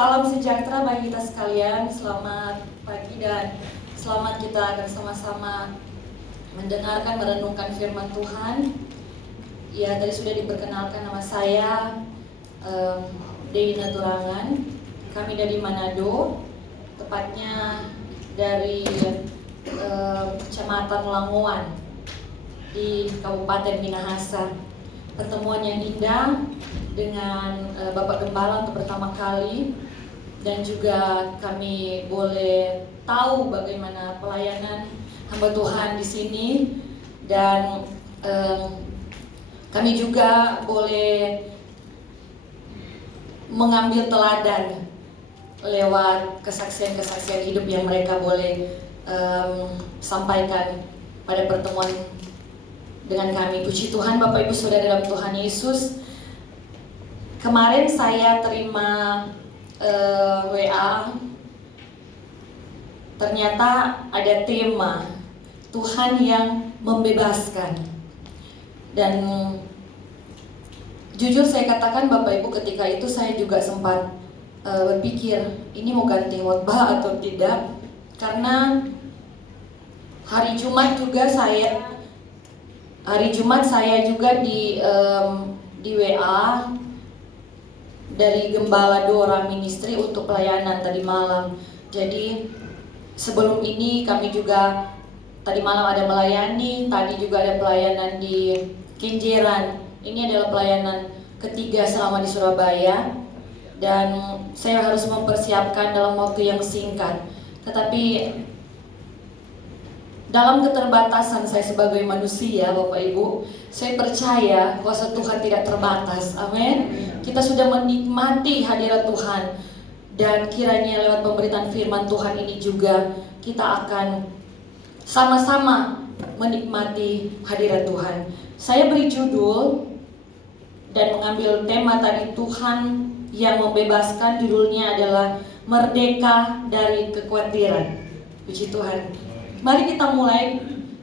Salam sejahtera bagi kita sekalian. Selamat pagi dan selamat kita akan sama-sama mendengarkan, merenungkan firman Tuhan. Ya, tadi sudah diperkenalkan nama saya Deina Turangan. Kami dari Manado, tepatnya dari Kecamatan Langowan di Kabupaten Minahasa. Pertemuan yang indah dengan Bapak Gembala untuk pertama kali, dan juga kami boleh tahu bagaimana pelayanan hamba Tuhan di sini, dan kami juga boleh mengambil teladan lewat kesaksian-kesaksian hidup yang mereka boleh sampaikan pada pertemuan dengan kami. Puji Tuhan Bapak Ibu Saudara dalam Tuhan Yesus. Kemarin saya terima WA, ternyata ada tema Tuhan yang membebaskan. Dan jujur saya katakan Bapak Ibu, ketika itu saya juga sempat berpikir ini mau ganti khotbah atau tidak, karena hari Jumat saya juga di WA dari Gembala Dora Ministry untuk pelayanan tadi malam. Jadi sebelum ini kami juga tadi malam ada melayani, tadi juga ada pelayanan di Kenjeran. Ini adalah pelayanan ketiga selama di Surabaya, dan saya harus mempersiapkan dalam waktu yang singkat. Tetapi dalam keterbatasan saya sebagai manusia, Bapak Ibu, saya percaya kuasa Tuhan tidak terbatas. Amin. Kita sudah menikmati hadirat Tuhan, dan kiranya lewat pemberitaan firman Tuhan ini juga kita akan sama-sama menikmati hadirat Tuhan. Saya beri judul dan mengambil tema tadi, Tuhan yang membebaskan. Judulnya adalah Merdeka dari Kekhawatiran. Puji Tuhan. Mari kita mulai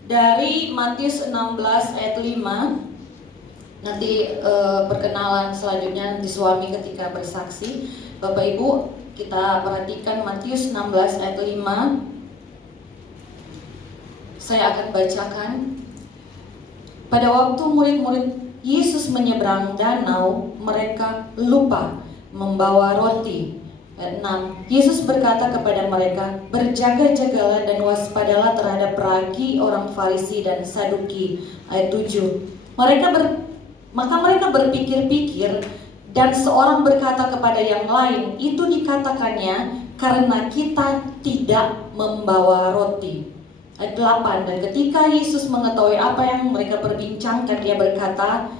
dari Matius 16 ayat 5. Nanti perkenalan selanjutnya di suami ketika bersaksi. Bapak Ibu, kita perhatikan Matius 16 ayat 5. Saya akan bacakan. Pada waktu murid-murid Yesus menyeberang danau, mereka lupa membawa roti. Ayat 6. Yesus berkata kepada mereka, berjaga-jagalah dan waspadalah terhadap ragi orang Farisi dan Saduki. Ayat 7. Maka mereka berpikir-pikir, dan seorang berkata kepada yang lain, itu dikatakannya karena kita tidak membawa roti. Ayat 8. Dan ketika Yesus mengetahui apa yang mereka perbincangkan, dia berkata,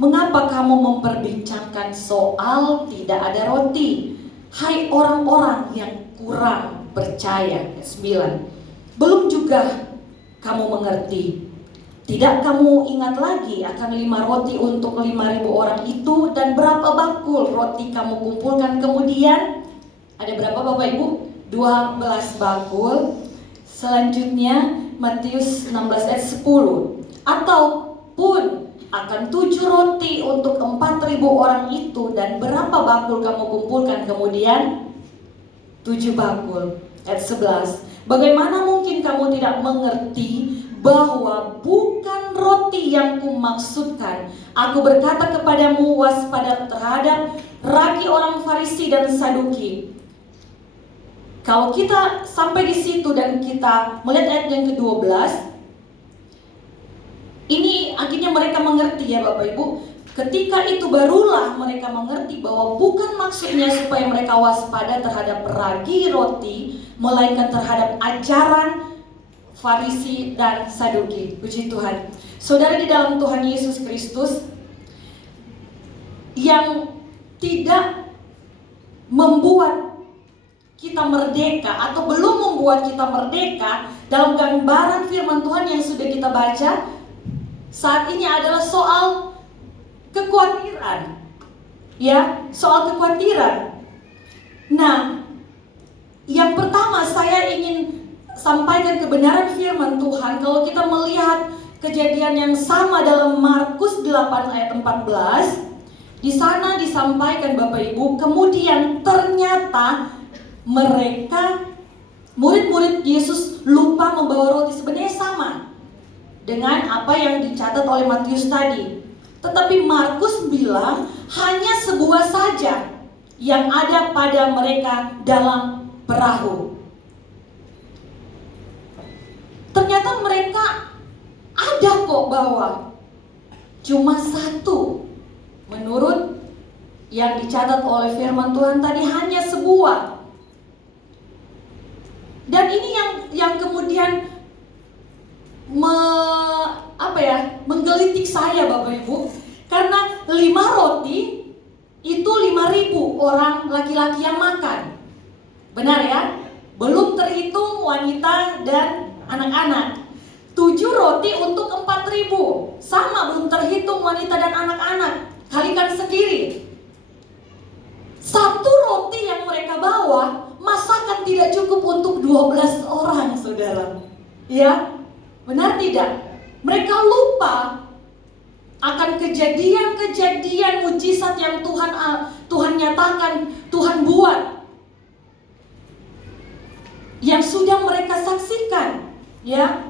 mengapa kamu memperbincangkan soal tidak ada roti? Hai orang-orang yang kurang percaya. 9. Belum juga kamu mengerti? Tidak kamu ingat lagi akan 5 roti untuk 5.000 orang itu, dan berapa bakul roti kamu kumpulkan kemudian? Ada berapa Bapak Ibu? 12 bakul. Selanjutnya Matius 16 ayat 10. Ataupun akan 7 roti untuk 4.000 orang itu, dan berapa bakul kamu kumpulkan kemudian? 7 bakul. Ayat 11. Bagaimana mungkin kamu tidak mengerti bahwa bukan roti yang kumaksudkan? Aku berkata kepadamu, waspada terhadap ragi orang Farisi dan Saduki. Kalau kita sampai di situ dan kita melihat ayat yang ke-12, ini akhirnya mereka mengerti ya Bapak Ibu. Ketika itu barulah mereka mengerti bahwa bukan maksudnya supaya mereka waspada terhadap ragi roti, melainkan terhadap ajaran Farisi dan Saduki. Puji Tuhan. Saudara di dalam Tuhan Yesus Kristus, yang tidak membuat kita merdeka atau belum membuat kita merdeka dalam gambaran firman Tuhan yang sudah kita baca saat ini adalah soal kekhawatiran. Ya, soal kekhawatiran. Nah, yang pertama saya ingin sampaikan kebenaran firman Tuhan. Kalau kita melihat kejadian yang sama dalam Markus 8 ayat 14, Di sana disampaikan Bapak Ibu, kemudian ternyata mereka, murid-murid Yesus, lupa membawa roti. Sebenarnya sama dengan apa yang dicatat oleh Matius tadi. Tetapi Markus bilang hanya sebuah saja yang ada pada mereka dalam perahu. Ternyata mereka ada kok bawa, cuma satu. Menurut yang dicatat oleh firman Tuhan tadi, hanya sebuah. Dan ini yang kemudian menggelitik saya Bapak Ibu, karena 5 roti itu 5.000 orang laki-laki yang makan. Benar ya? Belum terhitung wanita dan anak-anak. 7 roti untuk 4.000. Sama, belum terhitung wanita dan anak-anak. Kalikan sendiri. 1 roti yang mereka bawa, masakan tidak cukup untuk 12 orang, saudara. Ya, benar tidak? Mereka lupa akan kejadian-kejadian mujizat yang Tuhan nyatakan, Tuhan buat, yang sudah mereka saksikan, ya.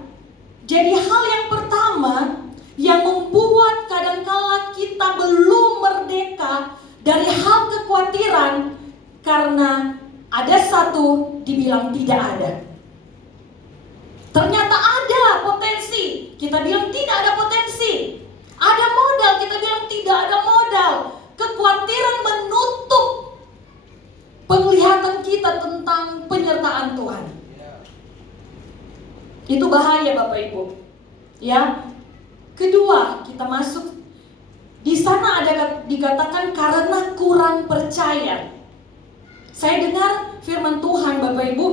Jadi hal yang pertama yang membuat kadangkala kita belum merdeka dari hal kekhawatiran, karena ada satu dibilang tidak ada. Ternyata ada potensi, kita bilang tidak ada potensi. Ada modal, kita bilang tidak ada modal. Kekhawatiran menutup penglihatan kita tentang penyertaan Tuhan. Itu bahaya Bapak Ibu. Ya. Kedua, kita masuk di sana ada dikatakan karena kurang percaya. Saya dengar firman Tuhan Bapak Ibu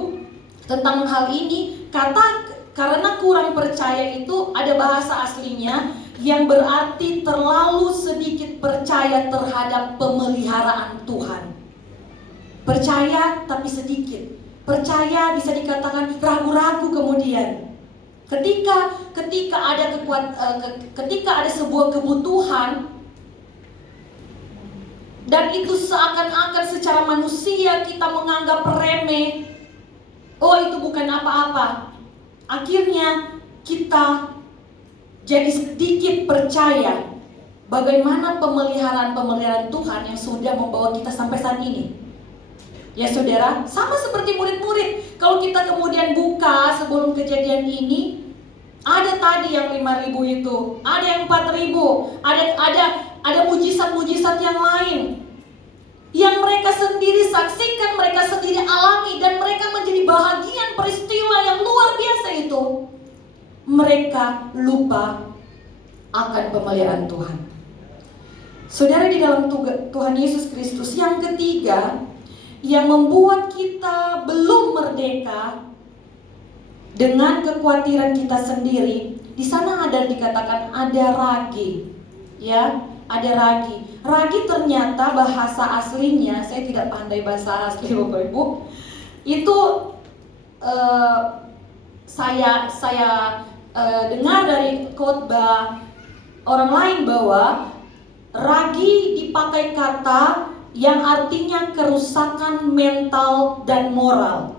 tentang hal ini, kata karena kurang percaya itu ada bahasa aslinya yang berarti terlalu sedikit percaya terhadap pemeliharaan Tuhan. Percaya tapi sedikit. Percaya bisa dikatakan ragu-ragu kemudian. Ketika ada sebuah kebutuhan dan itu seakan-akan secara manusia kita menganggap remeh. Oh, itu bukan apa-apa. Akhirnya kita jadi sedikit percaya bagaimana pemeliharaan Tuhan yang sudah membawa kita sampai saat ini. Ya saudara, sama seperti murid-murid. Kalau kita kemudian buka sebelum kejadian ini, ada tadi yang 5.000 itu, ada yang 4.000, ada mujizat-mujizat yang lain yang mereka sendiri saksikan, mereka sendiri alami, dan mereka menjadi bahagian peristiwa yang luar biasa itu. Mereka lupa akan pemeliharaan Tuhan. Saudara, di dalam Tuhan Yesus Kristus, yang ketiga yang membuat kita belum merdeka dengan kekhawatiran kita sendiri, di sana ada dikatakan ada ragi, ya, ada ragi. Ragi ternyata bahasa aslinya, saya tidak pandai bahasa asli Bapak Ibu. Itu saya dengar dari khotbah orang lain bahwa ragi dipakai kata yang artinya kerusakan mental dan moral.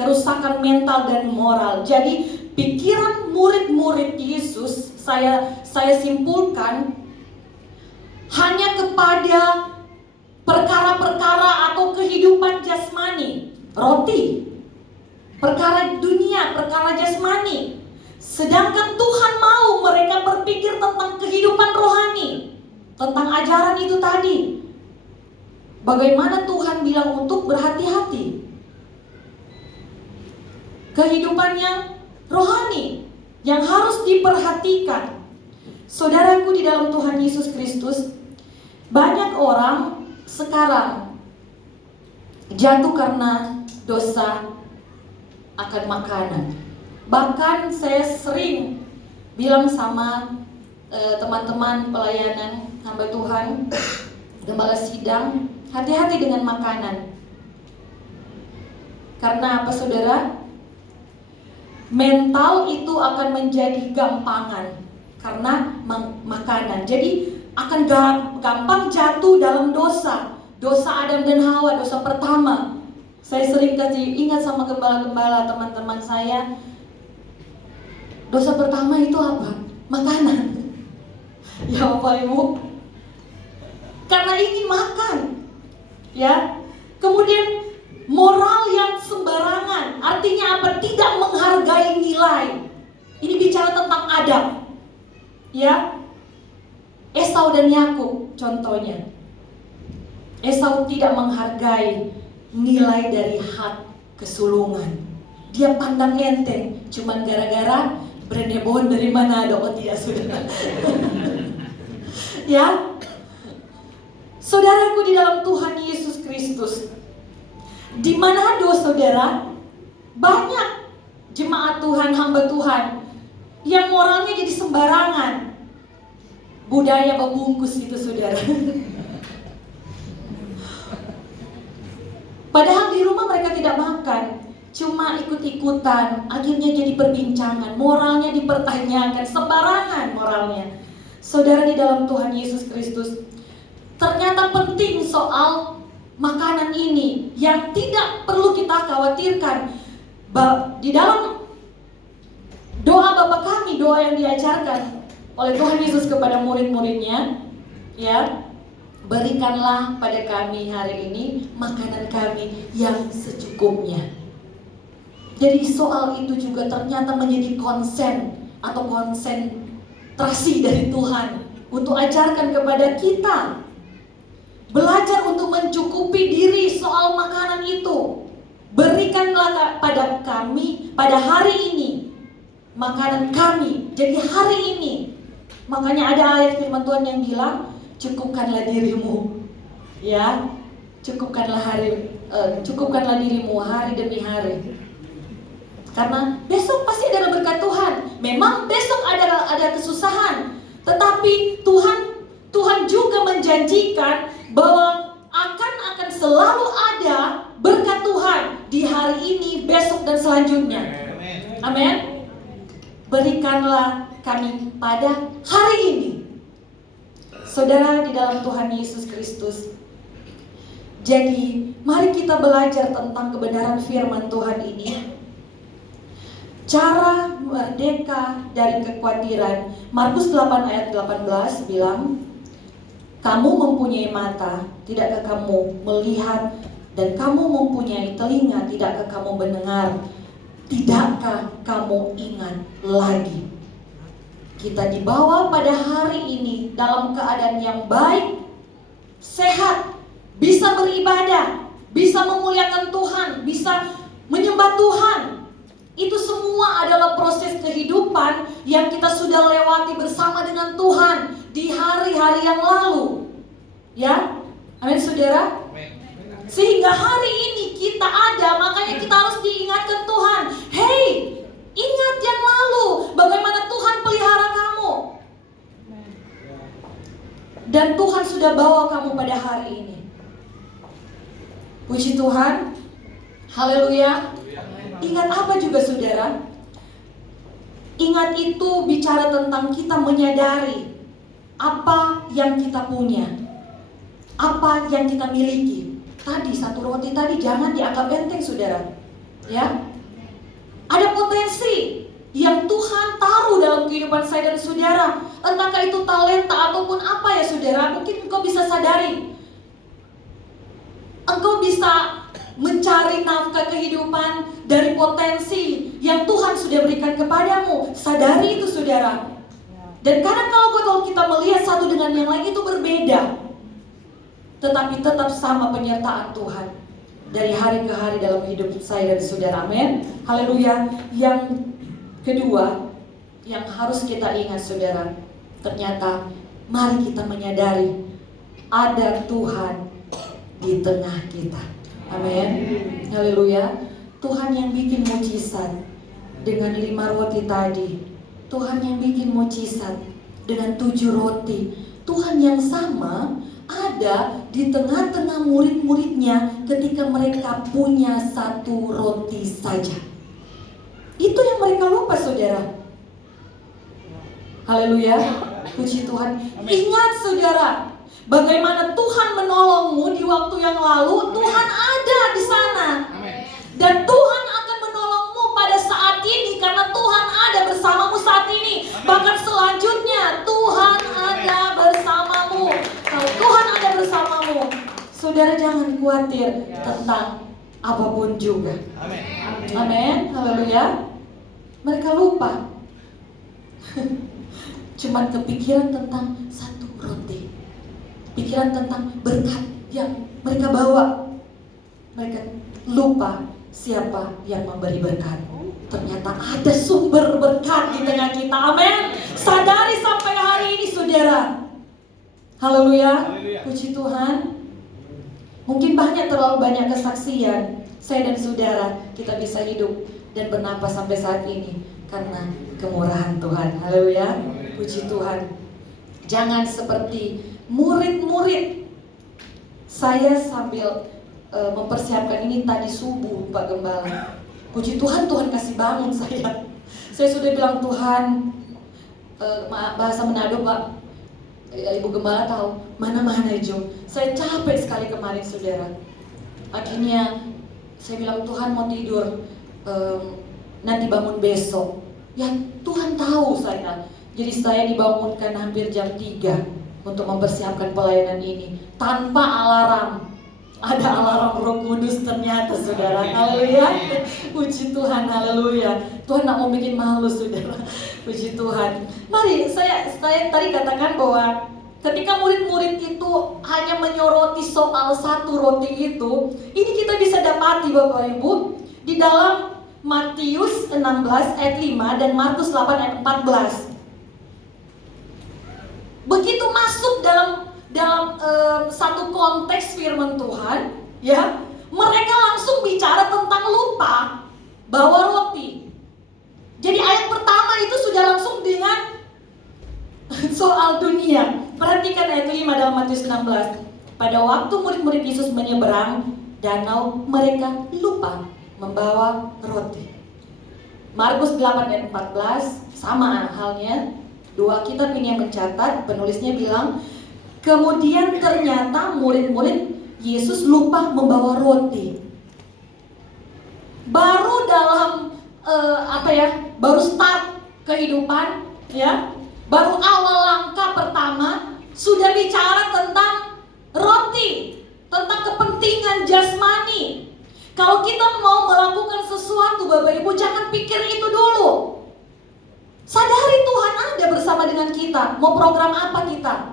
Kerusakan mental dan moral. Jadi pikiran murid-murid Yesus, saya simpulkan hanya kepada perkara-perkara atau kehidupan jasmani, roti, perkara dunia, perkara jasmani. Sedangkan Tuhan mau mereka berpikir tentang kehidupan rohani, tentang ajaran itu tadi. Bagaimana Tuhan bilang untuk berhati-hati. Kehidupan yang rohani yang harus diperhatikan. Saudaraku di dalam Tuhan Yesus Kristus, banyak orang sekarang jatuh karena dosa akan makanan. Bahkan saya sering bilang sama teman-teman pelayanan hamba Tuhan, gembala sidang, hati-hati dengan makanan. Karena apa saudara? Mental itu akan menjadi gampangan karena makanan. Jadi akan gampang jatuh dalam dosa. Dosa Adam dan Hawa, dosa pertama. Saya sering kasih ingat sama gembala-gembala teman-teman saya. Dosa pertama itu apa? Makanan. Ya Bapak Ibu, karena ingin makan, ya. Kemudian moral yang sembarangan, artinya apa? Tidak menghargai nilai. Ini bicara tentang Adam, ya. Esau dan Yakub contohnya. Esau tidak menghargai nilai dari hak kesulungan. Dia pandang enteng, cuman gara-gara Brenebon dari mana ada, oh tidak sudah. Ya, saudaraku di dalam Tuhan Yesus Kristus, di Manado saudara, banyak jemaat Tuhan, hamba Tuhan yang moralnya jadi sembarangan. Budaya membungkus itu saudara. Padahal di rumah mereka tidak makan, cuma ikut-ikutan, akhirnya jadi perbincangan, moralnya dipertanyakan, sembarangan moralnya. Saudara di dalam Tuhan Yesus Kristus, ternyata penting soal makanan ini yang tidak perlu kita khawatirkan. Di dalam doa Bapa kami, doa yang diajarkan oleh Tuhan Yesus kepada murid-muridnya, ya, berikanlah pada kami hari ini makanan kami yang secukupnya. Jadi soal itu juga ternyata menjadi konsen atau konsentrasi dari Tuhan untuk ajarkan kepada kita. Belajar untuk mencukupi diri soal makanan itu. Berikanlah pada kami pada hari ini makanan kami. Jadi hari ini. Makanya ada ayat firman Tuhan yang bilang, cukupkanlah dirimu. Ya, cukupkanlah dirimu hari demi hari. Karena besok pasti ada berkat Tuhan. Memang besok ada kesusahan, tetapi Tuhan juga menjanjikan bahwa akan selalu ada berkat Tuhan di hari ini, besok dan selanjutnya. Amin. Berikanlah kami pada hari ini. Saudara di dalam Tuhan Yesus Kristus. Jadi, mari kita belajar tentang kebenaran firman Tuhan ini. Cara merdeka dari kekhawatiran. Markus 8 ayat 18 bilang, kamu mempunyai mata, tidakkah kamu melihat? Dan kamu mempunyai telinga, tidakkah kamu mendengar? Tidakkah kamu ingat lagi? Kita dibawa pada hari ini dalam keadaan yang baik, sehat, bisa beribadah, bisa memuliakan Tuhan, bisa menyembah Tuhan. Itu semua adalah proses kehidupan yang kita sudah lewati bersama dengan Tuhan di hari-hari yang lalu. Ya, amin saudara. Sehingga hari ini kita ada, makanya kita harus diingatkan Tuhan. Hey, ingat yang lalu, bagaimana Tuhan pelihara kamu. Dan Tuhan sudah bawa kamu pada hari ini. Puji Tuhan. Haleluya. Ingat apa juga saudara? Ingat itu bicara tentang kita menyadari apa yang kita punya, apa yang kita miliki. Tadi satu roti tadi jangan dianggap enteng saudara. Ya, ada potensi yang Tuhan taruh dalam kehidupan saya dan saudara. Entahkah itu talenta ataupun apa ya saudara. Mungkin engkau bisa sadari, engkau bisa mencari nafkah kehidupan dari potensi yang Tuhan sudah berikan kepadamu. Sadari itu saudara. Dan kadang kalau kita melihat satu dengan yang lain itu berbeda, tetapi tetap sama penyertaan Tuhan dari hari ke hari dalam hidup saya dan saudara. Amin. Haleluya. Yang kedua yang harus kita ingat saudara, ternyata mari kita menyadari ada Tuhan di tengah kita. Amin. Haleluya. Tuhan yang bikin mujizat dengan 5 roti tadi, Tuhan yang bikin mujizat dengan 7 roti, Tuhan yang sama ada di tengah-tengah murid-muridnya ketika mereka punya 1 roti saja. Itu yang mereka lupa saudara. Haleluya. Puji Tuhan. Ingat saudara, bagaimana Tuhan menolongmu di waktu yang lalu. Tuhan ada di sana. Dan Tuhan akan menolongmu pada saat ini, karena Tuhan ada bersamamu saat ini. Bahkan selanjutnya Tuhan ada bersamamu. Kalau Tuhan ada bersamamu, saudara jangan khawatir tentang apapun juga. Amin. Haleluya. Mereka lupa. Cuman kepikiran tentang satu roti. Pikiran tentang berkat yang mereka bawa. Mereka lupa siapa yang memberi berkat. Ternyata ada sumber berkat di tengah kita. Amin. Sadari sampai hari ini saudara. Haleluya. Puji Tuhan. Mungkin terlalu banyak kesaksian saya dan saudara kita bisa hidup dan bernapas sampai saat ini karena kemurahan Tuhan. Haleluya. Puji Tuhan. Jangan seperti murid-murid. Saya sambil mempersiapkan ini tadi subuh Pak Gembala. Puji Tuhan, Tuhan kasih bangun saya. Saya sudah bilang Tuhan, bahasa Manado Pak, Ibu Gembala tahu, mana-mana Jo. Saya capek sekali kemarin saudara. Akhirnya saya bilang Tuhan mau tidur, nanti bangun besok. Ya Tuhan tahu saya. Jadi saya dibangunkan hampir jam 3 untuk mempersiapkan pelayanan ini tanpa alarm. Ada alarm Roh Kudus ternyata saudara. Haleluya. Puji Tuhan, haleluya. Tuhan tak mau bikin malu saudara. Puji Tuhan. Mari saya tadi katakan bahwa ketika murid-murid itu hanya menyoroti soal satu roti itu, ini kita bisa dapati Bapak Ibu di dalam Matius 16 ayat 5 dan Markus 8 ayat 14. Begitu masuk dalam satu konteks firman Tuhan, ya, mereka langsung bicara tentang lupa bawa roti. Jadi ayat pertama itu sudah langsung dengan soal dunia. Perhatikan ayat 5 dalam Matius 16. Pada waktu murid-murid Yesus menyeberang danau, mereka lupa membawa roti. Markus 8 ayat 14 sama halnya. Dua kitab ini yang mencatat, penulisnya bilang, kemudian ternyata murid-murid Yesus lupa membawa roti. Baru dalam baru start kehidupan, ya, baru awal langkah pertama sudah bicara tentang roti, tentang kepentingan jasmani. Kalau kita mau melakukan sesuatu, Bapak Ibu, jangan pikir itu dulu. Sadari Tuhan ada bersama dengan kita. Mau program apa kita?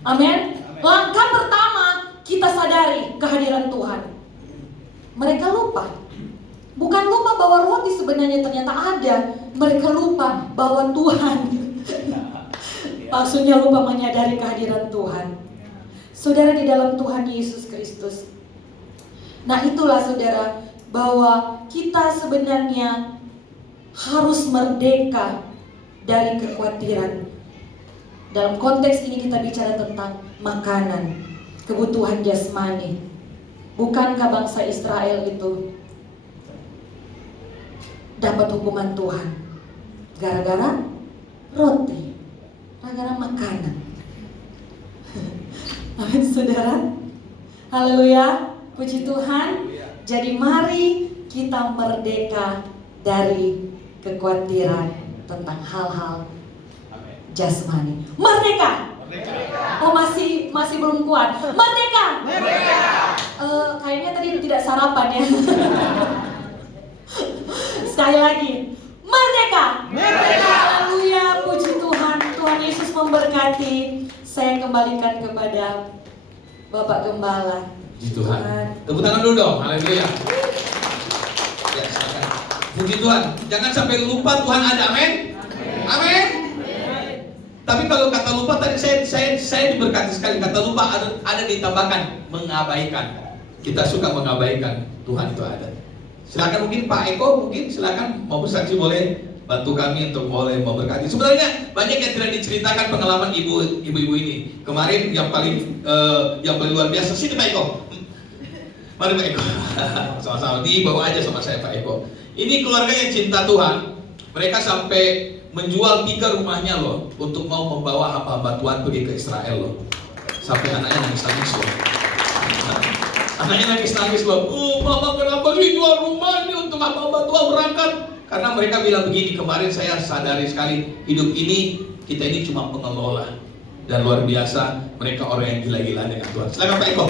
Amin. Langkah pertama kita sadari kehadiran Tuhan. Mereka lupa. Bukan lupa bahwa roti sebenarnya ternyata ada. Mereka lupa bahwa Tuhan. Maksudnya lupa menyadari kehadiran Tuhan. Saudara di dalam Tuhan Yesus Kristus. Nah itulah saudara, bahwa kita sebenarnya harus merdeka dari kekhawatiran. Dalam konteks ini kita bicara tentang makanan, kebutuhan jasmani. Bukankah bangsa Israel itu dapat hukuman Tuhan gara-gara roti, gara-gara makanan? Amin saudara. Haleluya. Puji Tuhan. Jadi mari kita merdeka dari kekhawatiran tentang hal-hal jasmani. Merdeka. Oh masih belum kuat. Merdeka. Kayaknya tadi tidak sarapan ya. Sekali lagi. Merdeka. Haleluya, puji Tuhan. Tuhan Yesus memberkati. Saya kembalikan kepada Bapak Gembala. Puji Tuhan. Tepuk tangan dulu dong. Haleluya. Ya, silakan. Puji Tuhan. Jangan sampai lupa Tuhan ada. Amin. Amin. Tapi kalau kata lupa tadi saya diberkati sekali. Kata lupa ada ditambahkan mengabaikan. Kita suka mengabaikan Tuhan itu ada. Silakan mungkin Pak Eko silakan mau bersaksi boleh bantu kami untuk boleh memberkati. Sebenarnya banyak yang tidak diceritakan pengalaman ibu-ibu ini. Kemarin yang paling luar biasa sini Pak Eko. Mari Pak Eko. Sama-sama dibawa aja sama saya Pak Eko. Ini keluarga yang cinta Tuhan. Mereka sampai menjual 3 rumahnya loh untuk mau membawa hamba-hamba Tuhan pergi ke Israel loh. Sampai anaknya nangis-nangis loh. Anaknya nangis-nangis loh. Mama kenapa sih jual rumah ini untuk hamba-hamba Tuhan berangkat? Karena mereka bilang begini, kemarin saya sadari sekali hidup ini, kita ini cuma pengelola. Dan luar biasa, mereka orang yang gila-gila dengan Tuhan. Silakan Pak Eko.